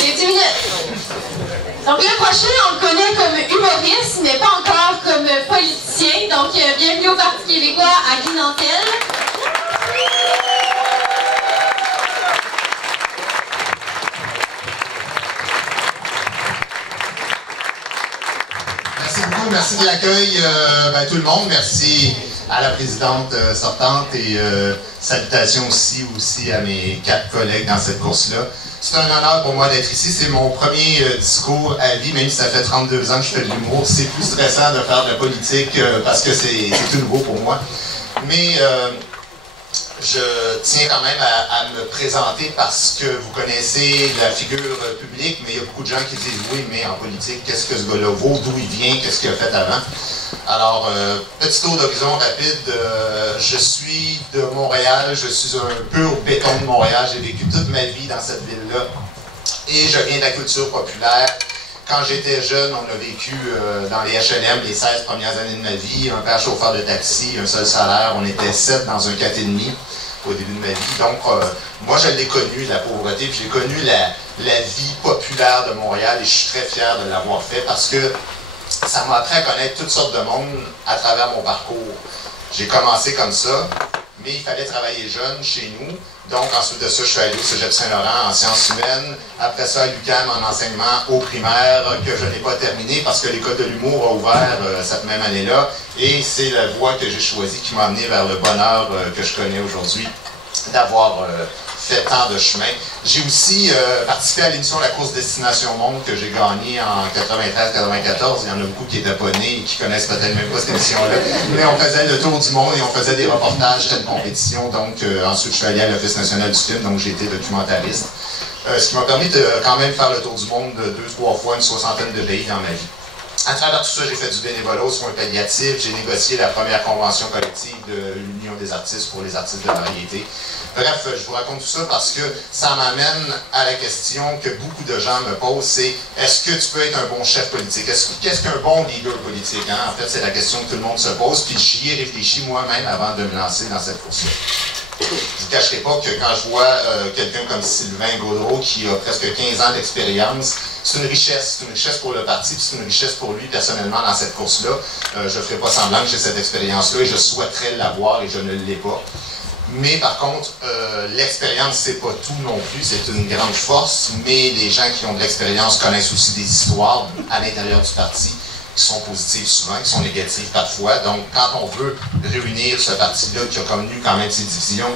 J'ai 10 minutes. Donc le prochain, on le connaît comme humoriste, mais pas encore comme politicien. Donc bienvenue au Parti québécois à Guy Nantel. Merci beaucoup, merci de l'accueil, tout le monde. Merci à la présidente sortante et salutations aussi à mes 4 collègues dans cette course-là. C'est un honneur pour moi d'être ici. C'est mon premier discours à vie, même si ça fait 32 ans que je fais de l'humour. C'est plus stressant de faire de la politique parce que c'est tout nouveau pour moi. Mais je tiens quand même à me présenter parce que vous connaissez la figure publique, mais il y a beaucoup de gens qui disent oui, mais en politique, qu'est-ce que ce gars-là vaut, d'où il vient, qu'est-ce qu'il a fait avant. Alors, petit tour d'horizon rapide, je suis de Montréal, je suis un pur béton de Montréal, j'ai vécu toute ma vie dans cette ville-là et je viens de la culture populaire. Quand j'étais jeune, on a vécu dans les HLM les 16 premières années de ma vie, un père chauffeur de taxi, un seul salaire, on était 7 dans un 4,5 au début de ma vie. Donc, moi, je l'ai connu, la pauvreté, puis j'ai connu la vie populaire de Montréal et je suis très fier de l'avoir fait parce que ça m'a appris à connaître toutes sortes de monde à travers mon parcours. J'ai commencé comme ça, mais il fallait travailler jeune chez nous. Donc, ensuite de ça, je suis allé au Cégep Saint-Laurent en sciences humaines. Après ça, à l'UQAM en enseignement au primaire, que je n'ai pas terminé parce que l'école de l'humour a ouvert cette même année-là. Et c'est la voie que j'ai choisie qui m'a amené vers le bonheur que je connais aujourd'hui, d'avoir fait tant de chemin. J'ai aussi participé à l'émission La course Destination Monde que j'ai gagnée en 93-94. Il y en a beaucoup qui étaient pas nés et qui connaissent peut-être même pas cette émission-là. Mais on faisait le tour du monde et on faisait des reportages, c'était une compétition. Donc ensuite, je suis allé à l'Office national du film, donc j'ai été documentariste. Ce qui m'a permis de quand même faire le tour du monde 2-3 fois, une 60aine de pays dans ma vie. À travers tout ça, j'ai fait du bénévolat aux soins palliatifs, j'ai négocié la première convention collective de l'Union des artistes pour les artistes de variété. Bref, je vous raconte tout ça parce que ça m'amène à la question que beaucoup de gens me posent, c'est est-ce que tu peux être un bon chef politique? Qu'est-ce qu'un bon leader politique? Hein? En fait, c'est la question que tout le monde se pose, puis j'y ai réfléchi moi-même avant de me lancer dans cette course-là. Je ne vous cacherai pas que quand je vois quelqu'un comme Sylvain Gaudreault qui a presque 15 ans d'expérience, c'est une richesse pour le parti, puis c'est une richesse pour lui personnellement dans cette course-là. Je ne ferai pas semblant que j'ai cette expérience-là et je souhaiterais l'avoir et je ne l'ai pas. Mais par contre, l'expérience, c'est pas tout non plus, c'est une grande force, mais les gens qui ont de l'expérience connaissent aussi des histoires à l'intérieur du parti qui sont positives souvent, qui sont négatives parfois. Donc, quand on veut réunir ce parti-là qui a connu quand même ses divisions,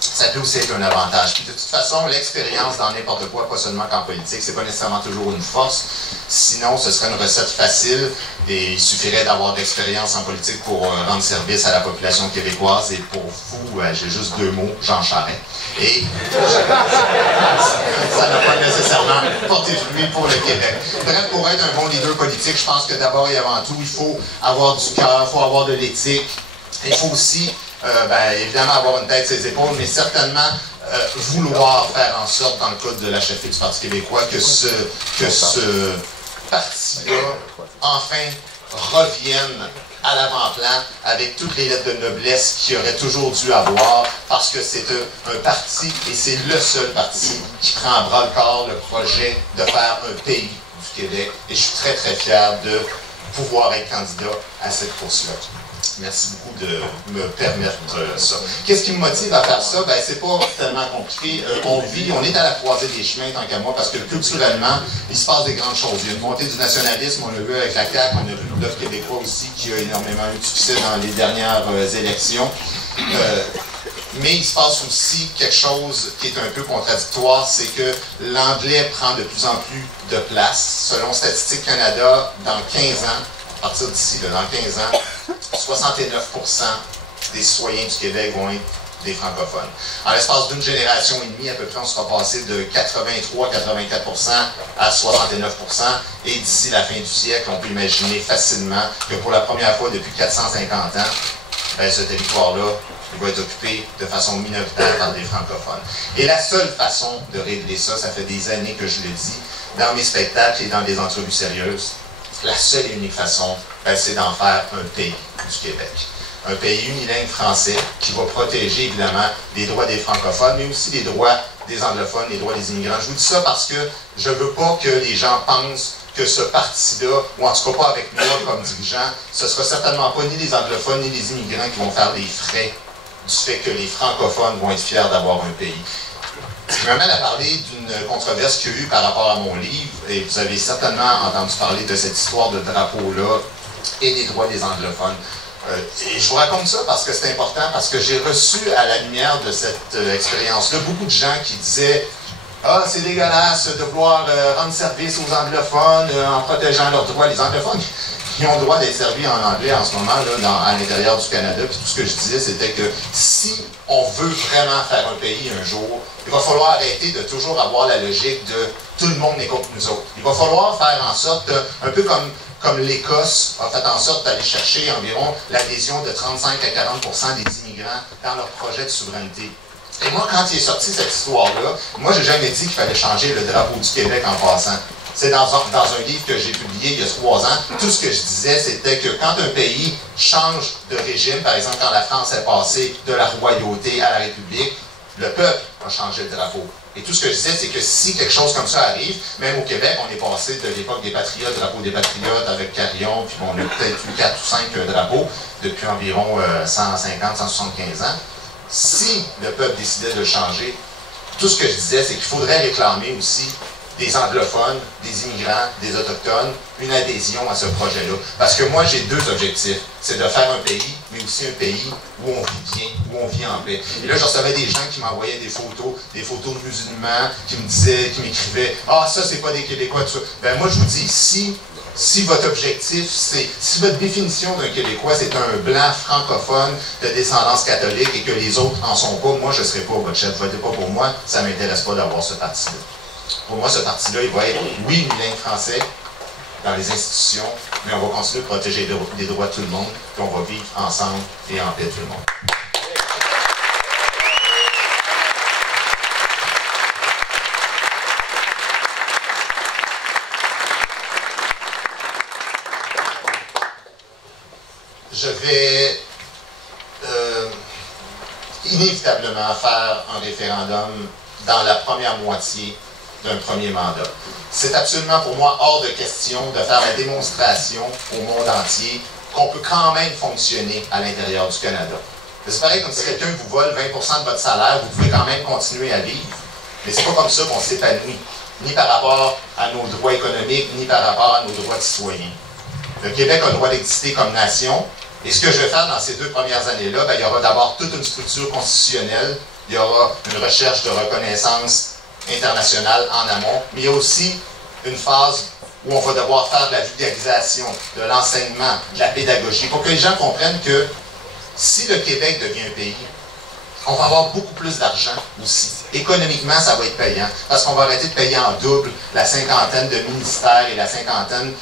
ça peut aussi être un avantage. Puis de toute façon, l'expérience dans n'importe quoi, pas seulement qu'en politique, c'est pas nécessairement toujours une force. Sinon, ce serait une recette facile et il suffirait d'avoir de l'expérience en politique pour rendre service à la population québécoise. Et pour vous, j'ai juste 2 mots, Jean Charest. Et ça n'a pas nécessairement porté fruit pour le Québec. Bref, pour être un bon leader politique, je pense que d'abord et avant tout, il faut avoir du cœur, il faut avoir de l'éthique. Il faut aussi évidemment avoir une tête sur ses épaules, mais certainement vouloir faire en sorte, dans le cadre de la chefferie du Parti québécois, que ce parti-là, enfin, revienne à l'avant-plan avec toutes les lettres de noblesse qu'il aurait toujours dû avoir, parce que c'est un parti, et c'est le seul parti qui prend à bras-le-corps le projet de faire un pays du Québec. Et je suis très, très fier de pouvoir être candidat à cette course-là. Merci beaucoup de me permettre ça. Qu'est-ce qui me motive à faire ça? Ben, c'est pas tellement compliqué. On est à la croisée des chemins, tant qu'à moi, parce que culturellement, il se passe des grandes choses. Il y a une montée du nationalisme, on l'a vu avec la CAQ, on a vu le Bloc québécois aussi, qui a énormément eu de succès dans les dernières élections. Mais il se passe aussi quelque chose qui est un peu contradictoire, c'est que l'anglais prend de plus en plus de place. Selon Statistique Canada, dans 15 ans, à partir d'ici, dans 15 ans, 69% des citoyens du Québec vont être des francophones. En l'espace d'une génération et demie, à peu près, on sera passé de 83-84% à 69%. Et d'ici la fin du siècle, on peut imaginer facilement que pour la première fois depuis 450 ans, ce territoire-là va être occupé de façon minoritaire par des francophones. Et la seule façon de régler ça, ça fait des années que je le dis, dans mes spectacles et dans des entrevues sérieuses, la seule et unique façon, c'est d'en faire un pays du Québec. Un pays unilingue français qui va protéger évidemment les droits des francophones, mais aussi les droits des anglophones, les droits des immigrants. Je vous dis ça parce que je ne veux pas que les gens pensent que ce parti-là, ou en tout cas pas avec moi comme dirigeant, ce ne sera certainement pas ni les anglophones ni les immigrants qui vont faire les frais du fait que les francophones vont être fiers d'avoir un pays. Ce qui m'amène à parler d'une controverse qu'il y a eu par rapport à mon livre, et vous avez certainement entendu parler de cette histoire de drapeau-là et des droits des anglophones. Et je vous raconte ça parce que c'est important, parce que j'ai reçu à la lumière de cette expérience-là beaucoup de gens qui disaient « Ah, c'est dégueulasse de vouloir rendre service aux anglophones en protégeant leurs droits. » Les anglophones, ils ont le droit d'être servis en anglais en ce moment là, à l'intérieur du Canada. Puis tout ce que je disais, c'était que si on veut vraiment faire un pays un jour, il va falloir arrêter de toujours avoir la logique de « tout le monde n'est contre nous autres ». Il va falloir faire en sorte, un peu comme l'Écosse a fait en sorte d'aller chercher environ l'adhésion de 35 à 40% des immigrants dans leur projet de souveraineté. Et moi, quand il est sorti cette histoire-là, moi, j'ai jamais dit qu'il fallait changer le drapeau du Québec en passant. C'est dans un livre que j'ai publié il y a 3 ans. Tout ce que je disais, c'était que quand un pays change de régime, par exemple, quand la France est passée de la royauté à la République, le peuple a changé le drapeau. Et tout ce que je disais, c'est que si quelque chose comme ça arrive, même au Québec, on est passé de l'époque des Patriotes, drapeau des Patriotes avec Carillon, puis on a peut-être eu 4 ou 5 drapeaux depuis environ 150, 175 ans. Si le peuple décidait de changer, tout ce que je disais, c'est qu'il faudrait réclamer aussi des anglophones, des immigrants, des autochtones, une adhésion à ce projet-là. Parce que moi, j'ai 2 objectifs. C'est de faire un pays, mais aussi un pays où on vit bien, où on vit en paix. Et là, je recevais des gens qui m'envoyaient des photos de musulmans, qui me disaient, qui m'écrivaient « Ah, ça, c'est pas des Québécois, tout ça. » Ben moi, je vous dis, si votre objectif, si votre définition d'un Québécois, c'est un blanc francophone de descendance catholique et que les autres n'en sont pas, moi, je ne serai pas votre chef. Votez pas pour moi, ça ne m'intéresse pas d'avoir ce parti-là. Pour moi, ce parti-là, il va être, oui, bilingue français dans les institutions, mais on va continuer de protéger les droits de tout le monde, puis on va vivre ensemble et en paix tout le monde. Je vais inévitablement faire un référendum dans la première moitié d'un premier mandat. C'est absolument pour moi hors de question de faire la démonstration au monde entier qu'on peut quand même fonctionner à l'intérieur du Canada. C'est pareil comme si quelqu'un vous vole 20% de votre salaire, vous pouvez quand même continuer à vivre, mais c'est pas comme ça qu'on s'épanouit, ni par rapport à nos droits économiques, ni par rapport à nos droits de citoyens. Le Québec a le droit d'exister comme nation, et ce que je vais faire dans ces 2 premières années-là, ben, il y aura d'abord toute une structure constitutionnelle, il y aura une recherche de reconnaissance internationale en amont, mais il y a aussi une phase où on va devoir faire de la vulgarisation, de l'enseignement, de la pédagogie, pour que les gens comprennent que si le Québec devient un pays, on va avoir beaucoup plus d'argent aussi. Économiquement, ça va être payant, parce qu'on va arrêter de payer en double la cinquantaine de ministères et la cinquantaine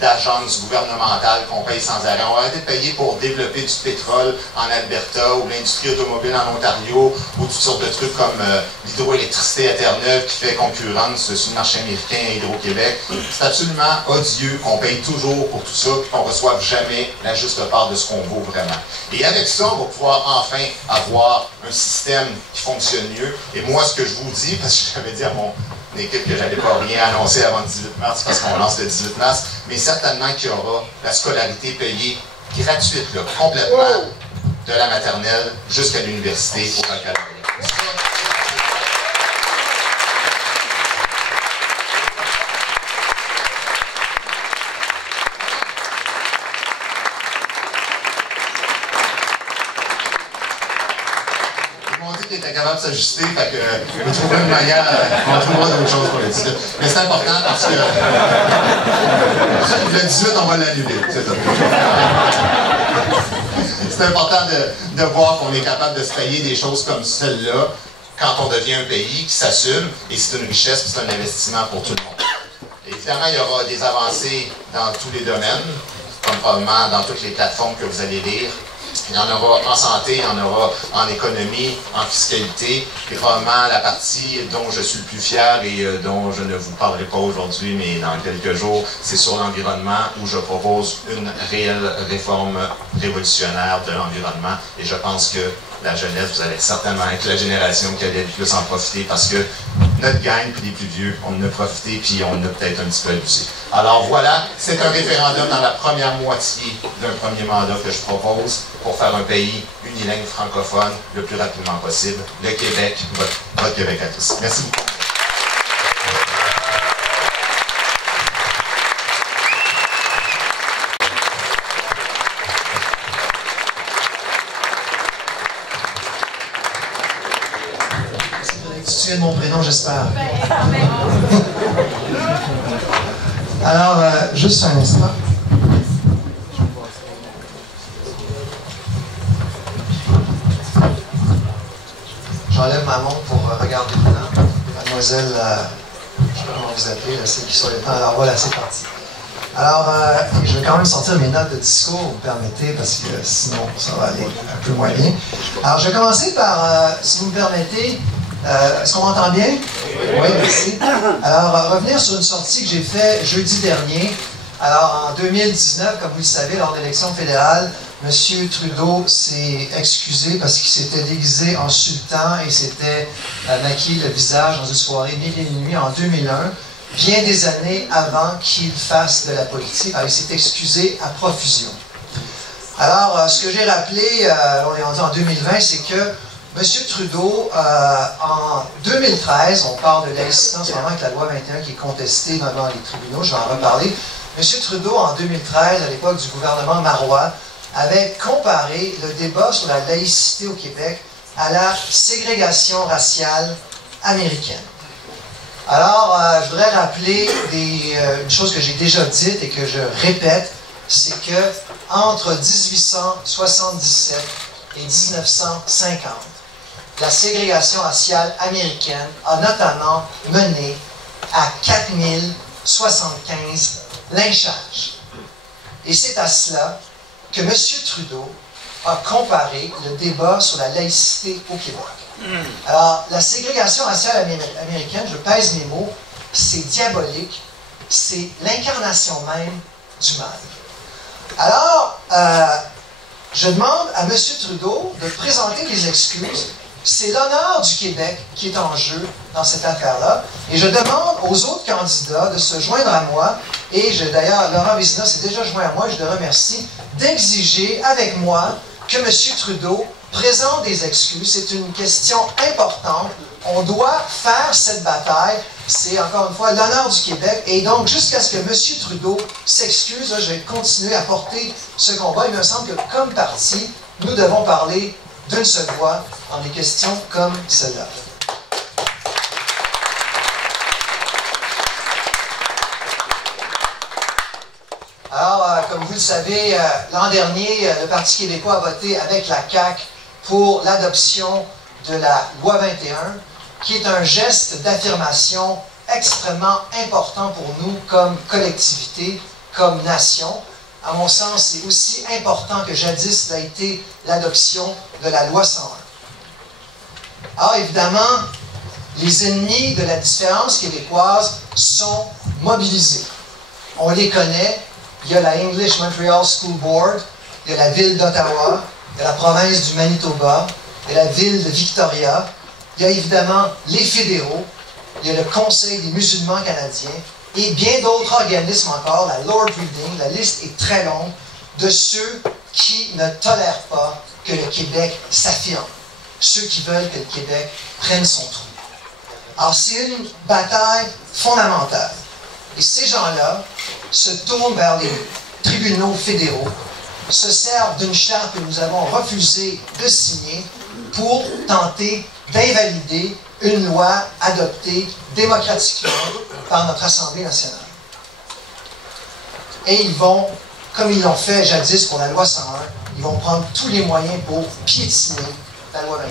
d'agences gouvernementales qu'on paye sans arrêt. On va arrêter de payer pour développer du pétrole en Alberta ou l'industrie automobile en Ontario ou toutes sortes de trucs comme l'hydroélectricité à Terre-Neuve qui fait concurrence sur le marché américain à Hydro-Québec. C'est absolument odieux qu'on paye toujours pour tout ça et qu'on ne reçoive jamais la juste part de ce qu'on vaut vraiment. Et avec ça, on va pouvoir enfin avoir un système qui fonctionne mieux. Et moi, ce que je vous dis, parce que j'avais dit à mon équipe que j'allais pas rien annoncer avant le 18 mars, parce qu'on lance le 18 mars, mais certainement qu'il y aura la scolarité payée gratuite, là, complètement, de la maternelle jusqu'à l'université au baccalauréat. Qui était capable de s'ajuster, fait que on trouvera une manière, on trouvera d'autres choses pour le 18. Mais c'est important parce que le 18, on va l'annuler, c'est ça. C'est important de voir qu'on est capable de se payer des choses comme celle-là quand on devient un pays qui s'assume, et c'est une richesse, c'est un investissement pour tout le monde. Et évidemment, il y aura des avancées dans tous les domaines, comme probablement dans toutes les plateformes que vous allez lire. Il y en aura en santé, il y en aura en économie, en fiscalité, et probablement la partie dont je suis le plus fier et dont je ne vous parlerai pas aujourd'hui, mais dans quelques jours, c'est sur l'environnement, où je propose une réelle réforme révolutionnaire de l'environnement, et je pense que la jeunesse, vous allez certainement être la génération qui allait le plus en profiter, parce que notre gang, puis les plus vieux, on en a profité, puis on en a peut-être un petit peu abusé. Alors voilà, c'est un référendum dans la première moitié d'un premier mandat que je propose pour faire un pays unilingue francophone le plus rapidement possible. Le Québec, votre Québec à tous. Merci beaucoup. Tu te souviens de mon prénom, j'espère. Alors, juste un instant. J'enlève ma montre pour regarder le temps. Mademoiselle, je ne sais pas comment vous appelez, celle qui sur le temps. Alors voilà, c'est parti. Alors, je vais quand même sortir mes notes de discours, vous me permettez, parce que sinon, ça va aller un peu moins bien. Alors, je vais commencer par, si vous me permettez, est-ce qu'on m'entend bien? Oui, merci. Alors, revenir sur une sortie que j'ai faite jeudi dernier. Alors, en 2019, comme vous le savez, lors de l'élection fédérale, M. Trudeau s'est excusé parce qu'il s'était déguisé en sultan et s'était maquillé le visage dans une soirée mille et une nuits en 2001, bien des années avant qu'il fasse de la politique. Alors, il s'est excusé à profusion. Alors, ce que j'ai rappelé, on est rendu en 2020, c'est que M. Trudeau, en 2013, on parle de laïcité en ce moment avec la loi 21 qui est contestée devant les tribunaux, je vais en reparler. M. Trudeau, en 2013, à l'époque du gouvernement Marois, avait comparé le débat sur la laïcité au Québec à la ségrégation raciale américaine. Alors, je voudrais rappeler une chose que j'ai déjà dite et que je répète, c'est que entre 1877 et 1950, la ségrégation raciale américaine a notamment mené à 4075 lynchages. Et c'est à cela que M. Trudeau a comparé le débat sur la laïcité au Québec. Alors, la ségrégation raciale américaine, je pèse mes mots, c'est diabolique, c'est l'incarnation même du mal. Alors, je demande à M. Trudeau de présenter les excuses. C'est l'honneur du Québec qui est en jeu dans cette affaire-là. Et je demande aux autres candidats de se joindre à moi. Et d'ailleurs, Laurent Vézina s'est déjà joint à moi, je le remercie, d'exiger avec moi que M. Trudeau présente des excuses. C'est une question importante. On doit faire cette bataille. C'est encore une fois l'honneur du Québec. Et donc, jusqu'à ce que M. Trudeau s'excuse, je vais continuer à porter ce combat. Il me semble que, comme parti, nous devons parler d'une seule voix dans des questions comme celle-là. Alors, comme vous le savez, l'an dernier, le Parti québécois a voté avec la CAQ pour l'adoption de la loi 21, qui est un geste d'affirmation extrêmement important pour nous comme collectivité, comme nation. À mon sens, c'est aussi important que jadis l'a été l'adoption de la loi 101. Alors évidemment, les ennemis de la différence québécoise sont mobilisés. On les connaît. Il y a la English Montreal School Board, il y a la ville d'Ottawa, il y a la province du Manitoba, il y a la ville de Victoria, il y a évidemment les fédéraux, il y a le Conseil des musulmans canadiens, et bien d'autres organismes encore, la Lord Reading, la liste est très longue, de ceux qui ne tolèrent pas que le Québec s'affirme, ceux qui veulent que le Québec prenne son trou. Alors c'est une bataille fondamentale. Et ces gens-là se tournent vers les tribunaux fédéraux, se servent d'une charte que nous avons refusé de signer pour tenter d'invalider une loi adoptée démocratiquement par notre Assemblée nationale. Et ils vont, comme ils l'ont fait jadis pour la loi 101, ils vont prendre tous les moyens pour piétiner la loi 21.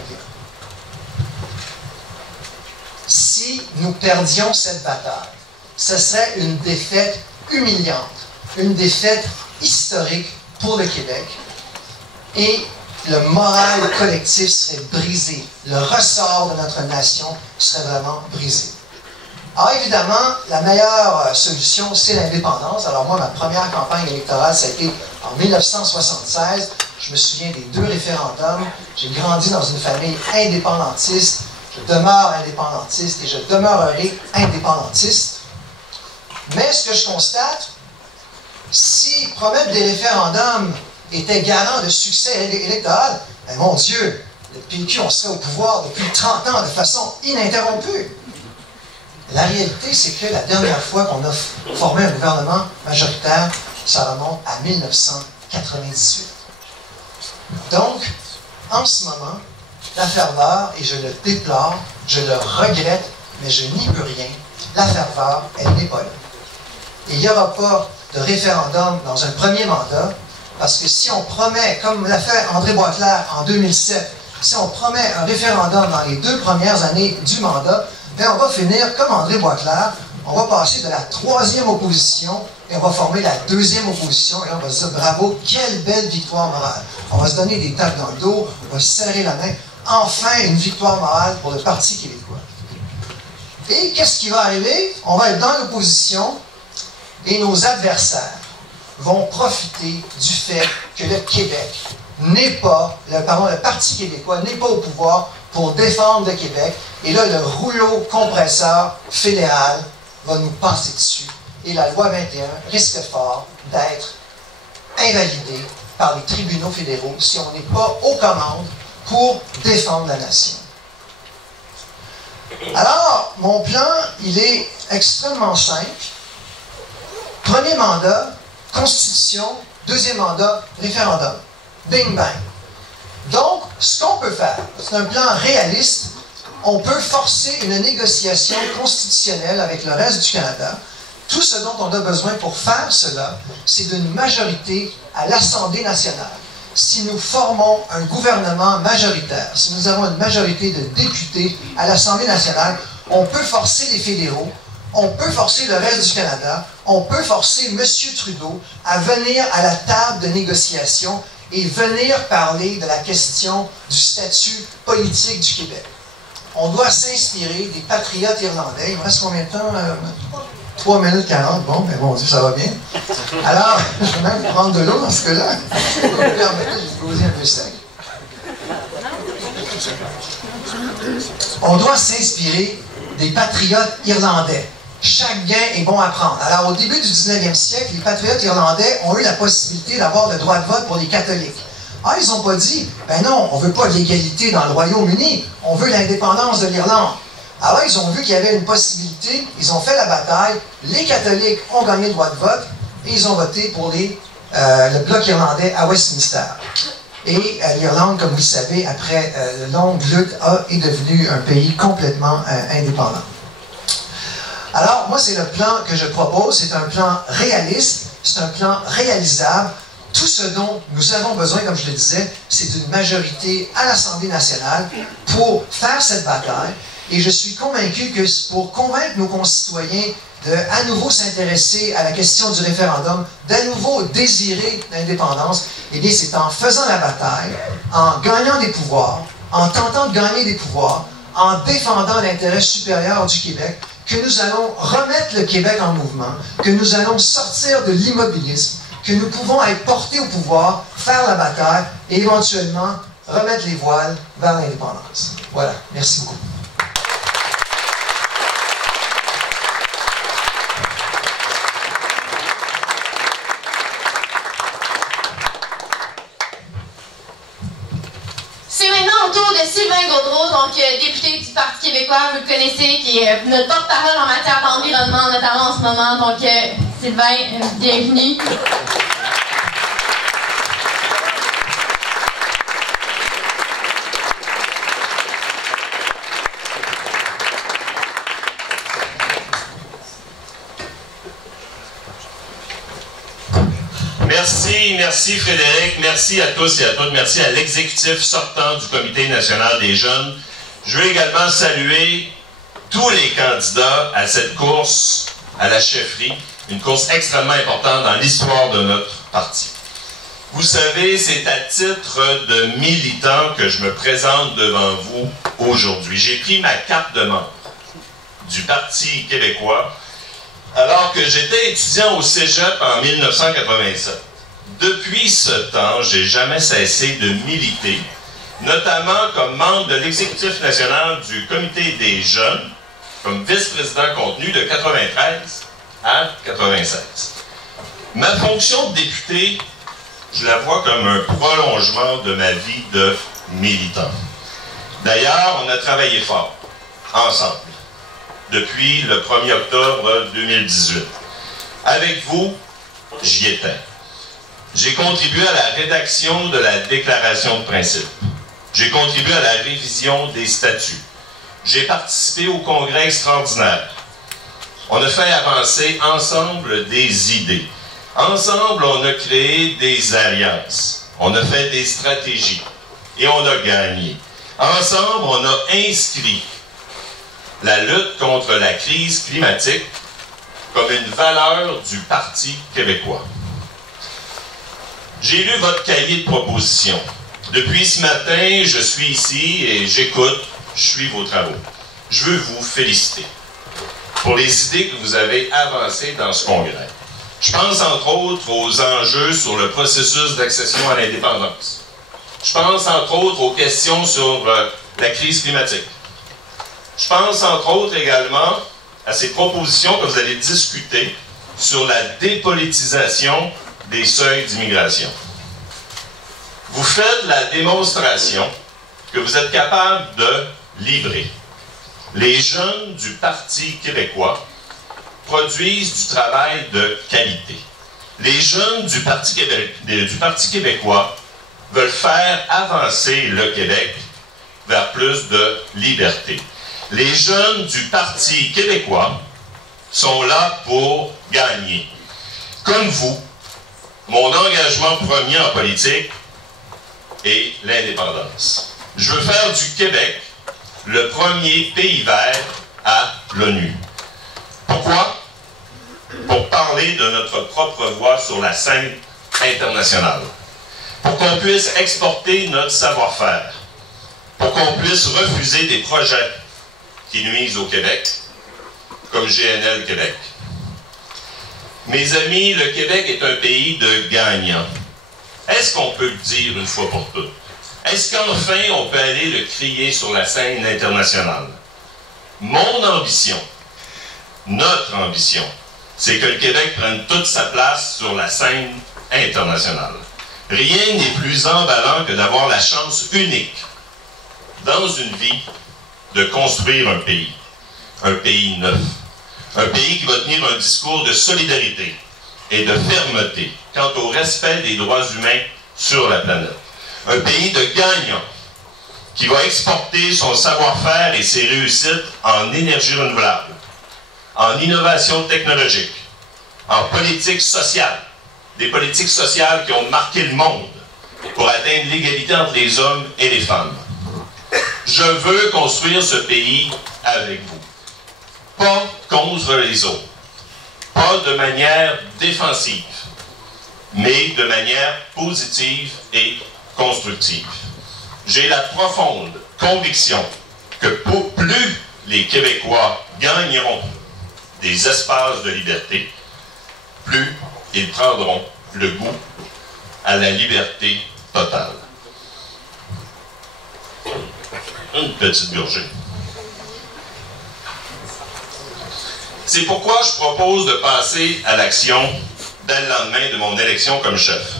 Si nous perdions cette bataille, ce serait une défaite humiliante, une défaite historique pour le Québec. Et le moral collectif serait brisé. Le ressort de notre nation serait vraiment brisé. Alors évidemment, la meilleure solution, c'est l'indépendance. Alors moi, ma première campagne électorale, ça a été en 1976. Je me souviens des 2 référendums. J'ai grandi dans une famille indépendantiste. Je demeure indépendantiste et je demeurerai indépendantiste. Mais ce que je constate, si promettre des référendums était garant de succès électoral, ben mon Dieu, le PQ, on serait au pouvoir depuis 30 ans de façon ininterrompue. La réalité, c'est que la dernière fois qu'on a formé un gouvernement majoritaire, ça remonte à 1998. Donc, en ce moment, la ferveur, et je le déplore, je le regrette, mais je n'y peux rien, la ferveur, elle n'est pas là. Et il n'y aura pas de référendum dans un premier mandat, parce que si on promet, comme l'a fait André Boisclair en 2007, si on promet un référendum dans les 2 premières années du mandat, bien on va finir comme André Boisclair, on va passer de la 3e opposition et on va former la 2e opposition et on va se dire bravo, quelle belle victoire morale. On va se donner des tapes dans le dos, on va se serrer la main. Enfin, une victoire morale pour le Parti québécois. Et qu'est-ce qui va arriver? On va être dans l'opposition et nos adversaires vont profiter du fait que le Québec n'est pas, le Parti québécois n'est pas au pouvoir pour défendre le Québec. Et là, le rouleau compresseur fédéral va nous passer dessus. Et la loi 21 risque fort d'être invalidée par les tribunaux fédéraux si on n'est pas aux commandes pour défendre la nation. Alors, mon plan, il est extrêmement simple. Premier mandat, Constitution. 2e mandat, référendum. Bing bang. Donc, ce qu'on peut faire, c'est un plan réaliste. On peut forcer une négociation constitutionnelle avec le reste du Canada. Tout ce dont on a besoin pour faire cela, c'est d'une majorité à l'Assemblée nationale. Si nous formons un gouvernement majoritaire, si nous avons une majorité de députés à l'Assemblée nationale, on peut forcer les fédéraux, on peut forcer le reste du Canada, on peut forcer M. Trudeau à venir à la table de négociation et venir parler de la question du statut politique du Québec. On doit s'inspirer des patriotes irlandais. Il me reste combien de temps? 3 minutes 40. Bon, mais mon Dieu, ça va bien. Alors, je vais même prendre de l'eau dans ce cas-là. Je vais me permettre de poser un peu sec. On doit s'inspirer des patriotes irlandais. Chaque gain est bon à prendre. Alors, au début du 19e siècle, les patriotes irlandais ont eu la possibilité d'avoir le droit de vote pour les catholiques. Ah, ils n'ont pas dit, ben non, on ne veut pas l'égalité dans le Royaume-Uni, on veut l'indépendance de l'Irlande. Alors, ils ont vu qu'il y avait une possibilité, ils ont fait la bataille, les catholiques ont gagné le droit de vote, et ils ont voté pour le bloc irlandais à Westminster. Et l'Irlande, comme vous le savez, après de longues luttes, est devenue un pays complètement indépendant. Alors, moi, c'est le plan que je propose, c'est un plan réaliste, c'est un plan réalisable. Tout ce dont nous avons besoin, comme je le disais, c'est d'une majorité à l'Assemblée nationale pour faire cette bataille. Et je suis convaincu que pour convaincre nos concitoyens de à nouveau s'intéresser à la question du référendum, d'à nouveau désirer l'indépendance, eh bien, c'est en faisant la bataille, en gagnant des pouvoirs, en tentant de gagner des pouvoirs, en défendant l'intérêt supérieur du Québec, que nous allons remettre le Québec en mouvement, que nous allons sortir de l'immobilisme, que nous pouvons être portés au pouvoir, faire la bataille et éventuellement remettre les voiles vers l'indépendance. Voilà. Merci beaucoup. C'est maintenant au tour de Sylvain Gaudreault, donc député du Parti québécois, vous le connaissez, qui est notre porte-parole en matière d'environnement, notamment en ce moment. Donc, Sylvain, bienvenue. Merci Frédéric, merci à tous et à toutes, merci à l'exécutif sortant du Comité national des jeunes. Je veux également saluer tous les candidats à cette course à la chefferie, une course extrêmement importante dans l'histoire de notre parti. Vous savez, c'est à titre de militant que je me présente devant vous aujourd'hui. J'ai pris ma carte de membre du Parti québécois alors que j'étais étudiant au Cégep en 1987. Depuis ce temps, j'ai jamais cessé de militer, notamment comme membre de l'exécutif national du Comité des jeunes, comme vice-président contenu de 93 à 96. Ma fonction de député, je la vois comme un prolongement de ma vie de militant. D'ailleurs, on a travaillé fort, ensemble, depuis le 1er octobre 2018. Avec vous, j'y étais. J'ai contribué à la rédaction de la déclaration de principe. J'ai contribué à la révision des statuts. J'ai participé au congrès extraordinaire. On a fait avancer ensemble des idées. Ensemble, on a créé des alliances. On a fait des stratégies. Et on a gagné. Ensemble, on a inscrit la lutte contre la crise climatique comme une valeur du Parti québécois. J'ai lu votre cahier de propositions. Depuis ce matin, je suis ici et j'écoute, je suis vos travaux. Je veux vous féliciter pour les idées que vous avez avancées dans ce congrès. Je pense entre autres aux enjeux sur le processus d'accession à l'indépendance. Je pense entre autres aux questions sur la crise climatique. Je pense entre autres également à ces propositions que vous allez discuter sur la dépolitisation des seuils d'immigration. Vous faites la démonstration que vous êtes capable de livrer. Les jeunes du Parti québécois produisent du travail de qualité. Les jeunes du Parti québécois veulent faire avancer le Québec vers plus de liberté. Les jeunes du Parti québécois sont là pour gagner. Comme vous, mon engagement premier en politique est l'indépendance. Je veux faire du Québec le premier pays vert à l'ONU. Pourquoi? Pour parler de notre propre voix sur la scène internationale. Pour qu'on puisse exporter notre savoir-faire. Pour qu'on puisse refuser des projets qui nuisent au Québec, comme GNL Québec. Mes amis, le Québec est un pays de gagnants. Est-ce qu'on peut le dire une fois pour toutes? Est-ce qu'enfin on peut aller le crier sur la scène internationale? Mon ambition, notre ambition, c'est que le Québec prenne toute sa place sur la scène internationale. Rien n'est plus emballant que d'avoir la chance unique, dans une vie, de construire un pays neuf, un pays qui va tenir un discours de solidarité et de fermeté quant au respect des droits humains sur la planète. Un pays de gagnants qui va exporter son savoir-faire et ses réussites en énergie renouvelable, en innovation technologique, en politique sociale, des politiques sociales qui ont marqué le monde pour atteindre l'égalité entre les hommes et les femmes. Je veux construire ce pays avec vous. Pas contre les autres. Pas de manière défensive, mais de manière positive et constructive. J'ai la profonde conviction que plus les Québécois gagneront des espaces de liberté, plus ils prendront le goût à la liberté totale. Une petite gorgée. C'est pourquoi je propose de passer à l'action dès le lendemain de mon élection comme chef.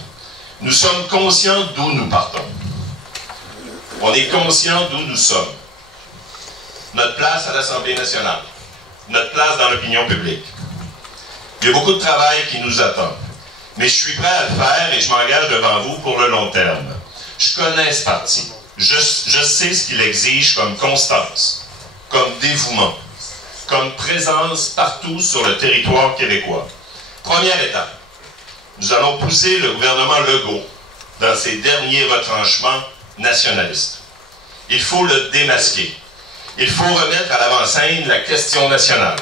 Nous sommes conscients d'où nous partons. On est conscients d'où nous sommes. Notre place à l'Assemblée nationale. Notre place dans l'opinion publique. Il y a beaucoup de travail qui nous attend. Mais je suis prêt à le faire et je m'engage devant vous pour le long terme. Je connais ce parti. Je sais ce qu'il exige comme constance, comme dévouement, comme présence partout sur le territoire québécois. Première étape, nous allons pousser le gouvernement Legault dans ses derniers retranchements nationalistes. Il faut le démasquer. Il faut remettre à l'avant-scène la question nationale.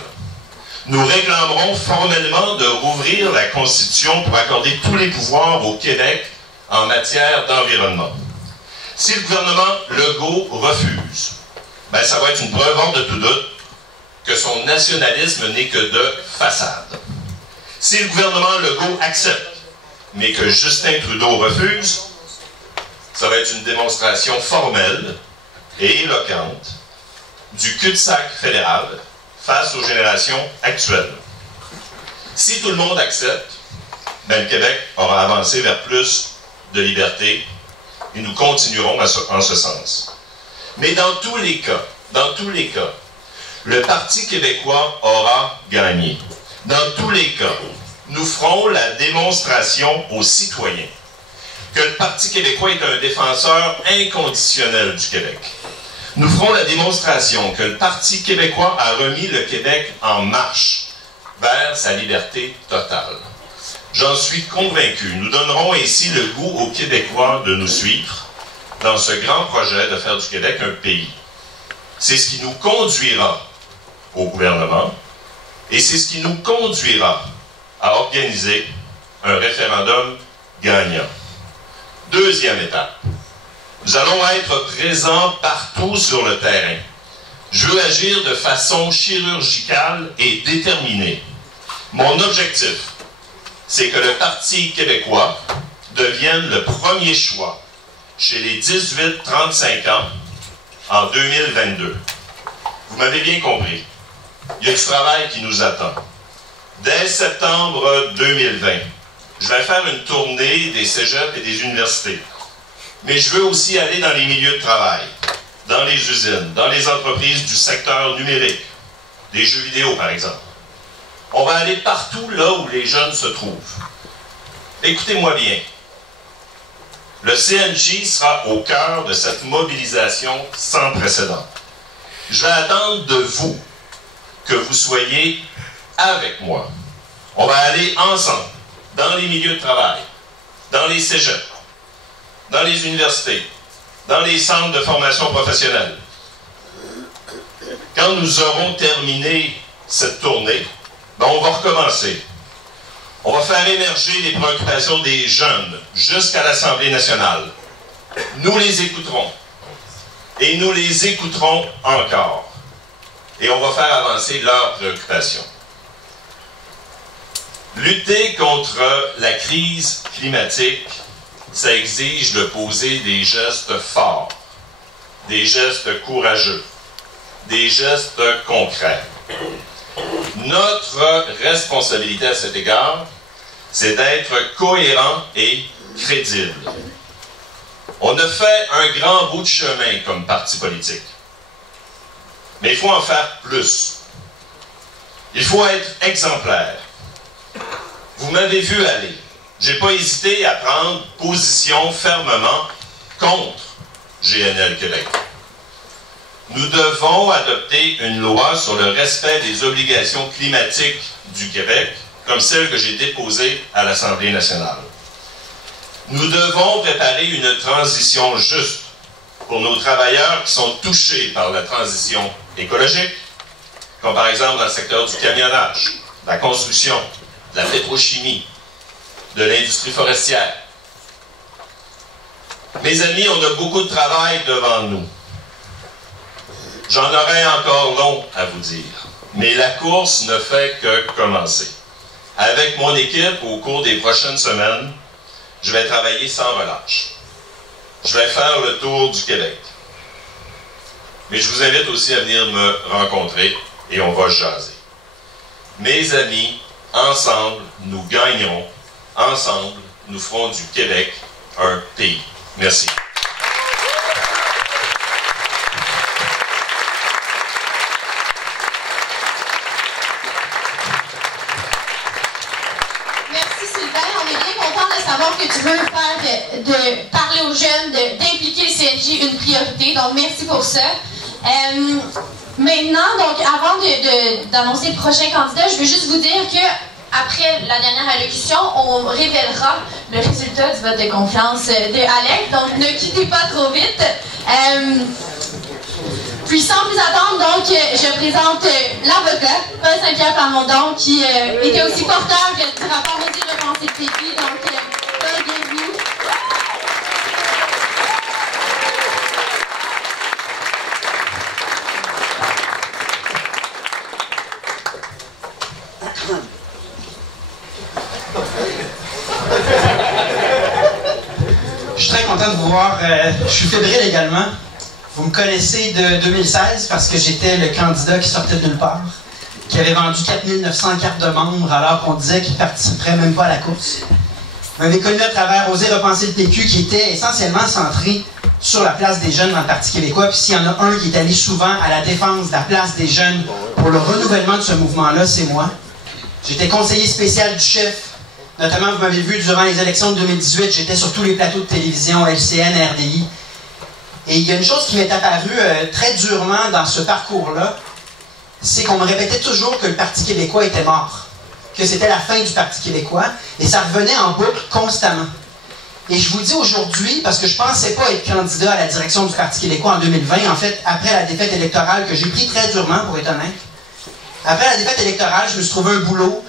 Nous réclamerons formellement de rouvrir la Constitution pour accorder tous les pouvoirs au Québec en matière d'environnement. Si le gouvernement Legault refuse, ben ça va être une preuve hors de tout doute que son nationalisme n'est que de façade. Si le gouvernement Legault accepte, mais que Justin Trudeau refuse, ça va être une démonstration formelle et éloquente du cul-de-sac fédéral face aux générations actuelles. Si tout le monde accepte, ben le Québec aura avancé vers plus de liberté et nous continuerons en ce sens. Mais dans tous les cas, le Parti québécois aura gagné. Dans tous les cas, nous ferons la démonstration aux citoyens que le Parti québécois est un défenseur inconditionnel du Québec. Nous ferons la démonstration que le Parti québécois a remis le Québec en marche vers sa liberté totale. J'en suis convaincu. Nous donnerons ainsi le goût aux Québécois de nous suivre dans ce grand projet de faire du Québec un pays. C'est ce qui nous conduira au gouvernement et c'est ce qui nous conduira à organiser un référendum gagnant. Deuxième étape. Nous allons être présents partout sur le terrain. Je veux agir de façon chirurgicale et déterminée. Mon objectif, c'est que le Parti québécois devienne le premier choix chez les 18-35 ans en 2022. Vous m'avez bien compris. Il y a du travail qui nous attend. Dès septembre 2020, je vais faire une tournée des cégeps et des universités. Mais je veux aussi aller dans les milieux de travail, dans les usines, dans les entreprises du secteur numérique, des jeux vidéo par exemple. On va aller partout là où les jeunes se trouvent. Écoutez-moi bien. Le CNJ sera au cœur de cette mobilisation sans précédent. Je vais attendre de vous que vous soyez avec moi. On va aller ensemble dans les milieux de travail, dans les cégeps, dans les universités, dans les centres de formation professionnelle. Quand nous aurons terminé cette tournée, ben on va recommencer. On va faire émerger les préoccupations des jeunes jusqu'à l'Assemblée nationale. Nous les écouterons. Et nous les écouterons encore. Et on va faire avancer leurs préoccupations. Lutter contre la crise climatique, ça exige de poser des gestes forts, des gestes courageux, des gestes concrets. Notre responsabilité à cet égard, c'est d'être cohérent et crédible. On a fait un grand bout de chemin comme parti politique. Mais il faut en faire plus. Il faut être exemplaire. Vous m'avez vu aller. Je n'ai pas hésité à prendre position fermement contre GNL Québec. Nous devons adopter une loi sur le respect des obligations climatiques du Québec, comme celle que j'ai déposée à l'Assemblée nationale. Nous devons préparer une transition juste pour nos travailleurs qui sont touchés par la transition écologique, comme par exemple dans le secteur du camionnage, de la construction, de la pétrochimie, de l'industrie forestière. Mes amis, on a beaucoup de travail devant nous. J'en aurais encore long à vous dire, mais la course ne fait que commencer. Avec mon équipe, au cours des prochaines semaines, je vais travailler sans relâche. Je vais faire le tour du Québec. Mais je vous invite aussi à venir me rencontrer et on va jaser. Mes amis, ensemble, nous gagnerons. Ensemble, nous ferons du Québec un pays. Merci. Savoir que tu veux faire de parler aux jeunes, d'impliquer le CNJ une priorité. Donc, merci pour ça. Maintenant, donc, avant d'annoncer le prochain candidat, je veux juste vous dire que après la dernière allocution, on révélera le résultat du vote de confiance de Alec. Donc, ne quittez pas trop vite. Puis, sans plus attendre, donc, je présente l'avocat, Paul Saint-Pierre Plamondon, qui était aussi porteur du rapport Maudit repensé de Pépi. Donc, Paul, bienvenue. pouvoir... je suis fébrile également. Vous me connaissez de 2016 parce que j'étais le candidat qui sortait de nulle part, qui avait vendu 4900 cartes de membres alors qu'on disait qu'il ne participerait même pas à la course. Vous m'avez connu à travers Oser repenser le PQ qui était essentiellement centré sur la place des jeunes dans le Parti québécois. Puis s'il y en a un qui est allé souvent à la défense de la place des jeunes pour le renouvellement de ce mouvement-là, c'est moi. J'étais conseiller spécial du chef. Notamment, vous m'avez vu durant les élections de 2018, j'étais sur tous les plateaux de télévision, LCN, RDI. Et il y a une chose qui m'est apparue très durement dans ce parcours-là, c'est qu'on me répétait toujours que le Parti québécois était mort, que c'était la fin du Parti québécois, et ça revenait en boucle constamment. Et je vous dis aujourd'hui, parce que je ne pensais pas être candidat à la direction du Parti québécois en 2020, en fait, après la défaite électorale, que j'ai pris très durement, pour être honnête, après la défaite électorale, je me suis trouvé un boulot.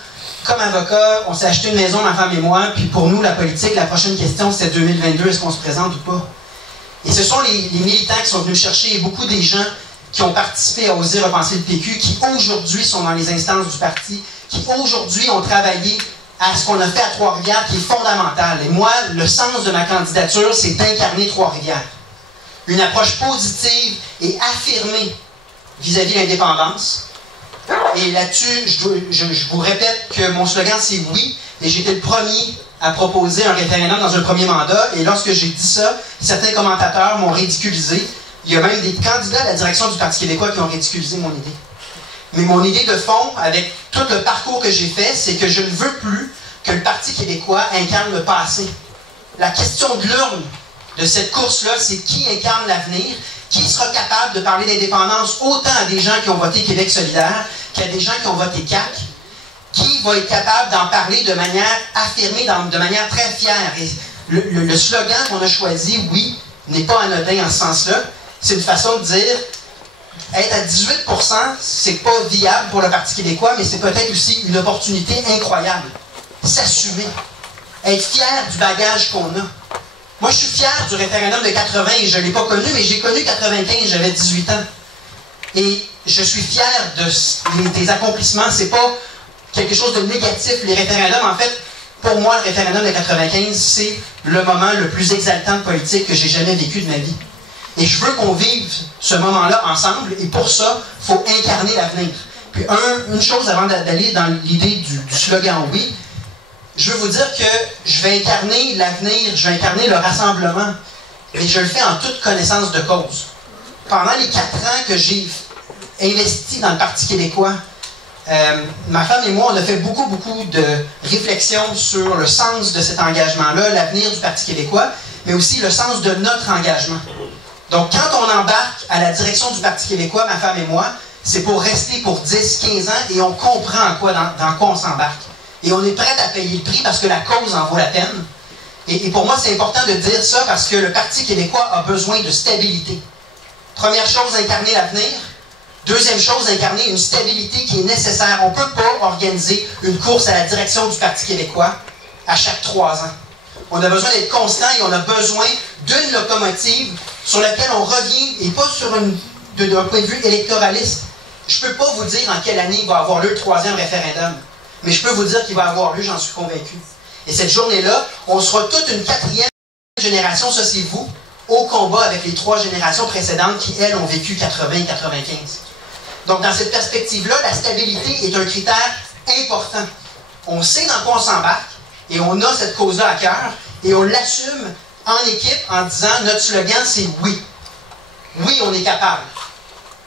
Comme avocat, on s'est acheté une maison, ma femme et moi, puis pour nous, la politique, la prochaine question, c'était 2022, est-ce qu'on se présente ou pas? Et ce sont les militants qui sont venus me chercher, et beaucoup des gens qui ont participé à Oser repenser le PQ, qui aujourd'hui sont dans les instances du parti, qui aujourd'hui ont travaillé à ce qu'on a fait à Trois-Rivières, qui est fondamental. Et moi, le sens de ma candidature, c'est d'incarner Trois-Rivières. Une approche positive et affirmée vis-à-vis de l'indépendance. Et là-dessus, je vous répète que mon slogan, c'est « oui ». Et j'étais le premier à proposer un référendum dans un premier mandat. Et lorsque j'ai dit ça, certains commentateurs m'ont ridiculisé. Il y a même des candidats à la direction du Parti québécois qui ont ridiculisé mon idée. Mais mon idée de fond, avec tout le parcours que j'ai fait, c'est que je ne veux plus que le Parti québécois incarne le passé. La question de l'urne de cette course-là, c'est qui incarne l'avenir, qui sera capable de parler d'indépendance autant à des gens qui ont voté Québec solidaire qu'à des gens qui ont voté CAQ, qui va être capable d'en parler de manière affirmée, de manière très fière. Et le slogan qu'on a choisi, « oui », n'est pas anodin en ce sens-là. C'est une façon de dire, être à 18%, c'est pas viable pour le Parti québécois, mais c'est peut-être aussi une opportunité incroyable. S'assumer. Être fier du bagage qu'on a. Moi, je suis fier du référendum de 80 et je ne l'ai pas connu, mais j'ai connu 95, j'avais 18 ans. Et je suis fier des accomplissements. C'est pas quelque chose de négatif, les référendums. En fait, pour moi, le référendum de 95, c'est le moment le plus exaltant de politique que j'ai jamais vécu de ma vie. Et je veux qu'on vive ce moment-là ensemble, et pour ça, il faut incarner l'avenir. Puis une chose avant d'aller dans l'idée du slogan « oui », je veux vous dire que je vais incarner l'avenir, je vais incarner le rassemblement, mais je le fais en toute connaissance de cause. Pendant les 4 ans que j'ai investi dans le Parti québécois, ma femme et moi, on a fait beaucoup de réflexions sur le sens de cet engagement-là, l'avenir du Parti québécois, mais aussi le sens de notre engagement. Donc, quand on embarque à la direction du Parti québécois, ma femme et moi, c'est pour rester pour 10-15 ans et on comprend dans quoi on s'embarque. Et on est prêt à payer le prix parce que la cause en vaut la peine. Et pour moi, c'est important de dire ça parce que le Parti québécois a besoin de stabilité. Première chose, incarner l'avenir. Deuxième chose, incarner une stabilité qui est nécessaire. On ne peut pas organiser une course à la direction du Parti québécois à chaque 3 ans. On a besoin d'être constant et on a besoin d'une locomotive sur laquelle on revient, et pas sur d'un point de vue électoraliste. Je ne peux pas vous dire en quelle année il va avoir lieu le 3e référendum, mais je peux vous dire qu'il va avoir lieu, j'en suis convaincu. Et cette journée-là, on sera toute une 4e génération, ça c'est vous, au combat avec les 3 générations précédentes qui, elles, ont vécu 80 et 95. Donc, dans cette perspective-là, la stabilité est un critère important. On sait dans quoi on s'embarque, et on a cette cause-là à cœur, et on l'assume en équipe en disant, notre slogan, c'est « oui ». Oui, on est capable.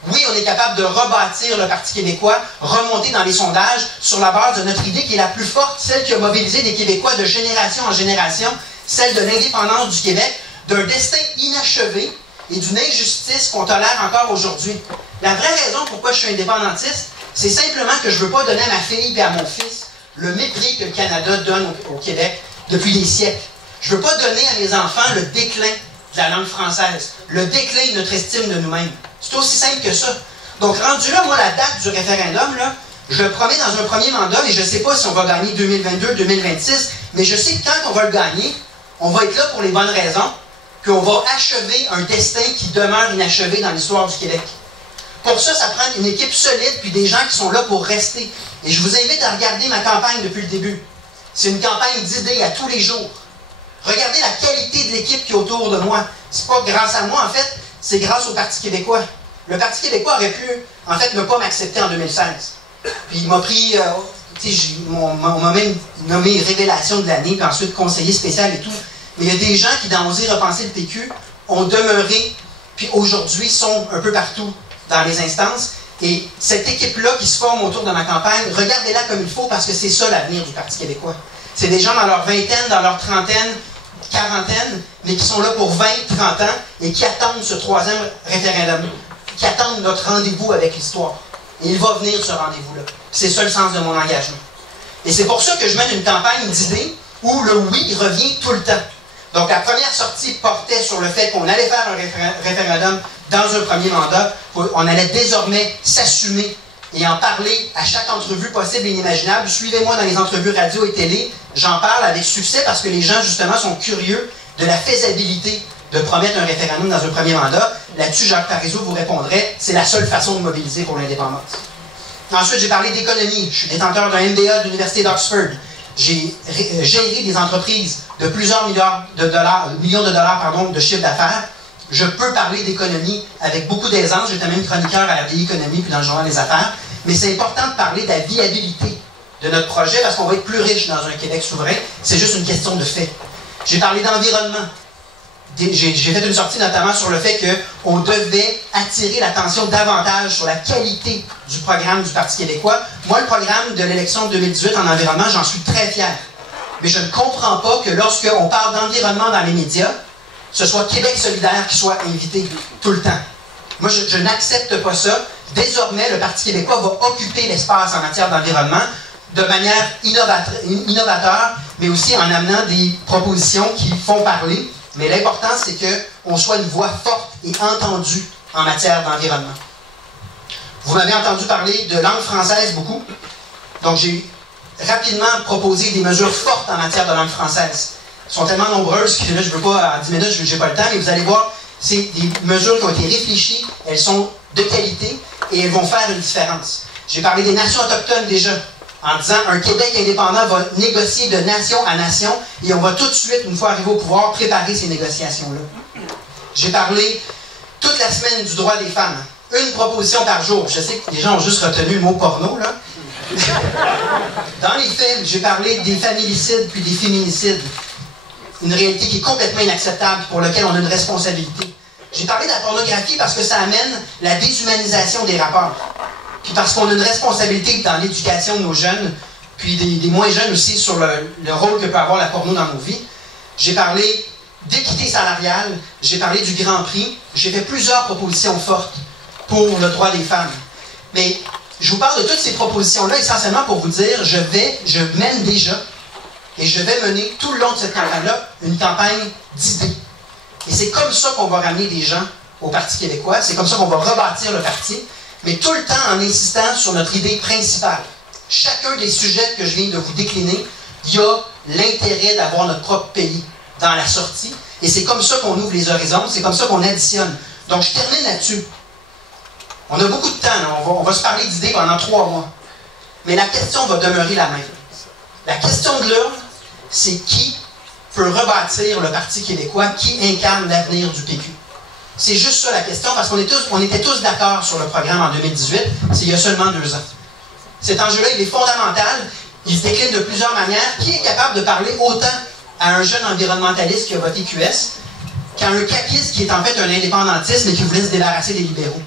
Oui, on est capable de rebâtir le Parti québécois, remonter dans les sondages sur la base de notre idée qui est la plus forte, celle qui a mobilisé des Québécois de génération en génération, celle de l'indépendance du Québec, d'un destin inachevé et d'une injustice qu'on tolère encore aujourd'hui. La vraie raison pourquoi je suis indépendantiste, c'est simplement que je ne veux pas donner à ma fille et à mon fils le mépris que le Canada donne au Québec depuis des siècles. Je ne veux pas donner à mes enfants le déclin de la langue française, le déclin de notre estime de nous-mêmes. C'est aussi simple que ça. Donc, rendu là, moi, la date du référendum, là, je le promets dans un premier mandat, et je ne sais pas si on va gagner 2022, 2026, mais je sais que quand on va le gagner, on va être là pour les bonnes raisons, puis on va achever un destin qui demeure inachevé dans l'histoire du Québec. Pour ça, ça prend une équipe solide, puis des gens qui sont là pour rester. Et je vous invite à regarder ma campagne depuis le début. C'est une campagne d'idées à tous les jours. Regardez la qualité de l'équipe qui est autour de moi. C'est pas grâce à moi, en fait, c'est grâce au Parti québécois. Le Parti québécois aurait pu, en fait, ne pas m'accepter en 2016. Puis il m'a pris, on m'a même nommé révélation de l'année, puis ensuite conseiller spécial et tout. Mais il y a des gens qui, dans Oser repenser le PQ, ont demeuré, puis aujourd'hui sont un peu partout dans les instances. Et cette équipe-là qui se forme autour de ma campagne, regardez-la comme il faut, parce que c'est ça l'avenir du Parti québécois. C'est des gens dans leur vingtaine, dans leur trentaine, quarantaine, mais qui sont là pour 20, 30 ans et qui attendent ce troisième référendum, qui attendent notre rendez-vous avec l'histoire. Et il va venir ce rendez-vous-là. C'est ça le sens de mon engagement. Et c'est pour ça que je mène une campagne d'idées où le oui revient tout le temps. Donc la première sortie portait sur le fait qu'on allait faire un référendum dans un premier mandat. On allait désormais s'assumer et en parler à chaque entrevue possible et inimaginable. Suivez-moi dans les entrevues radio et télé. J'en parle avec succès parce que les gens, justement, sont curieux de la faisabilité de promettre un référendum dans un premier mandat. Là-dessus, Jacques Parizeau vous répondrait, c'est la seule façon de mobiliser pour l'indépendance. Ensuite, j'ai parlé d'économie. Je suis détenteur d'un MBA de l'Université d'Oxford. J'ai géré des entreprises de plusieurs millions de dollars de chiffre d'affaires. Je peux parler d'économie avec beaucoup d'aisance. J'étais même chroniqueur à RDI Économie puis dans le Journal des Affaires. Mais c'est important de parler de la viabilité de notre projet parce qu'on va être plus riche dans un Québec souverain. C'est juste une question de fait. J'ai parlé d'environnement. J'ai fait une sortie notamment sur le fait qu'on devait attirer l'attention davantage sur la qualité du programme du Parti québécois. Moi, le programme de l'élection de 2018 en environnement, j'en suis très fier. Mais je ne comprends pas que lorsqu'on parle d'environnement dans les médias, ce soit Québec solidaire qui soit invité tout le temps. Moi, je n'accepte pas ça. Désormais, le Parti québécois va occuper l'espace en matière d'environnement de manière innovateur, mais aussi en amenant des propositions qui font parler. Mais l'important, c'est qu'on soit une voix forte et entendue en matière d'environnement. Vous m'avez entendu parler de langue française beaucoup. Donc, j'ai rapidement proposé des mesures fortes en matière de langue française. Elles sont tellement nombreuses que là, je ne veux pas, en 10 minutes, je n'ai pas le temps, mais vous allez voir, c'est des mesures qui ont été réfléchies, elles sont de qualité et elles vont faire une différence. J'ai parlé des nations autochtones déjà, en disant un Québec indépendant va négocier de nation à nation et on va tout de suite, une fois arrivé au pouvoir, préparer ces négociations-là. J'ai parlé toute la semaine du droit des femmes. Une proposition par jour. Je sais que les gens ont juste retenu le mot porno, là. Dans les faits, j'ai parlé des familicides puis des féminicides. Une réalité qui est complètement inacceptable pour laquelle on a une responsabilité. J'ai parlé de la pornographie parce que ça amène la déshumanisation des rapports. Puis parce qu'on a une responsabilité dans l'éducation de nos jeunes, puis des moins jeunes aussi sur le rôle que peut avoir la porno dans nos vies. J'ai parlé d'équité salariale, j'ai parlé du Grand Prix, j'ai fait plusieurs propositions fortes pour le droit des femmes. Mais je vous parle de toutes ces propositions-là essentiellement pour vous dire, je mène déjà, et je vais mener tout le long de cette campagne-là une campagne d'idées. Et c'est comme ça qu'on va ramener des gens au Parti québécois, c'est comme ça qu'on va rebâtir le parti, mais tout le temps en insistant sur notre idée principale. Chacun des sujets que je viens de vous décliner, il y a l'intérêt d'avoir notre propre pays dans la sortie, et c'est comme ça qu'on ouvre les horizons, c'est comme ça qu'on additionne. Donc je termine là-dessus. On a beaucoup de temps, là. On va se parler d'idées pendant 3 mois. Mais la question va demeurer la même. La question de l'urne, c'est qui peut rebâtir le Parti québécois, qui incarne l'avenir du PQ. C'est juste ça la question, parce qu'on était tous d'accord sur le programme en 2018, c'est il y a seulement 2 ans. Cet enjeu-là, il est fondamental, il se décline de plusieurs manières. Qui est capable de parler autant à un jeune environnementaliste qui a voté QS qu'à un caquiste qui est en fait un indépendantiste mais qui voulait se débarrasser des libéraux?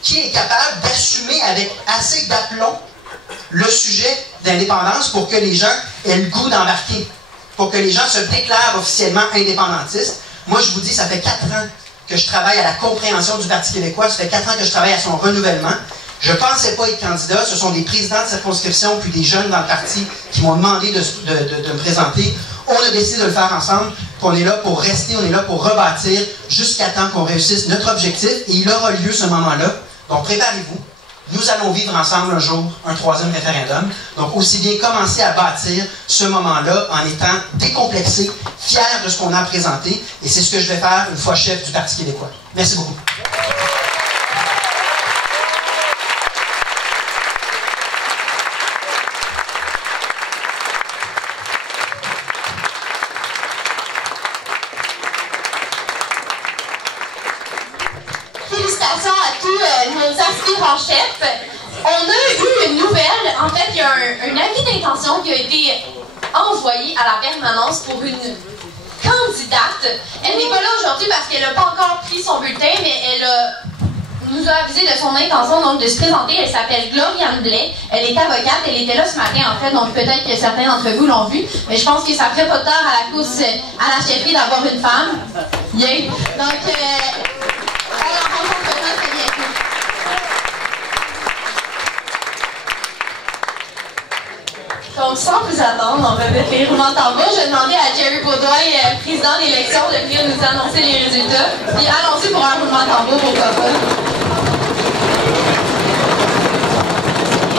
Qui est capable d'assumer avec assez d'aplomb le sujet d'indépendance pour que les gens aient le goût d'embarquer, pour que les gens se déclarent officiellement indépendantistes? Moi, je vous dis, ça fait 4 ans que je travaille à la compréhension du Parti québécois, ça fait 4 ans que je travaille à son renouvellement. Je ne pensais pas être candidat, ce sont des présidents de circonscription puis des jeunes dans le parti qui m'ont demandé de me présenter. On a décidé de le faire ensemble, qu'on est là pour rester, on est là pour rebâtir jusqu'à temps qu'on réussisse notre objectif, et il aura lieu ce moment-là. Donc préparez-vous. Nous allons vivre ensemble un jour un 3e référendum. Donc aussi bien commencer à bâtir ce moment-là en étant décomplexé, fier de ce qu'on a présenté. Et c'est ce que je vais faire une fois chef du Parti québécois. Merci beaucoup. salutations à tous nos aspirants-chefs. On a eu une nouvelle. En fait, il y a un avis d'intention qui a été envoyé à la permanence pour une candidate. Elle n'est pas là aujourd'hui parce qu'elle n'a pas encore pris son bulletin, mais nous a avisé de son intention donc, de se présenter. Elle s'appelle Gloriane Blais. Elle est avocate. Elle était là ce matin, en fait, donc peut-être que certains d'entre vous l'ont vue. Mais je pense que ça ferait pas tard à la course à la chefferie d'avoir une femme. Yeah. Donc, on la rencontre peut-être très bientôt. Donc, sans plus attendre, on va mettre les roulements de tambour. Je vais demander à Jerry Beaudoin, président d'élection, de venir nous annoncer les résultats. Puis allons-y pour un roulement de tambour, pourquoi pas.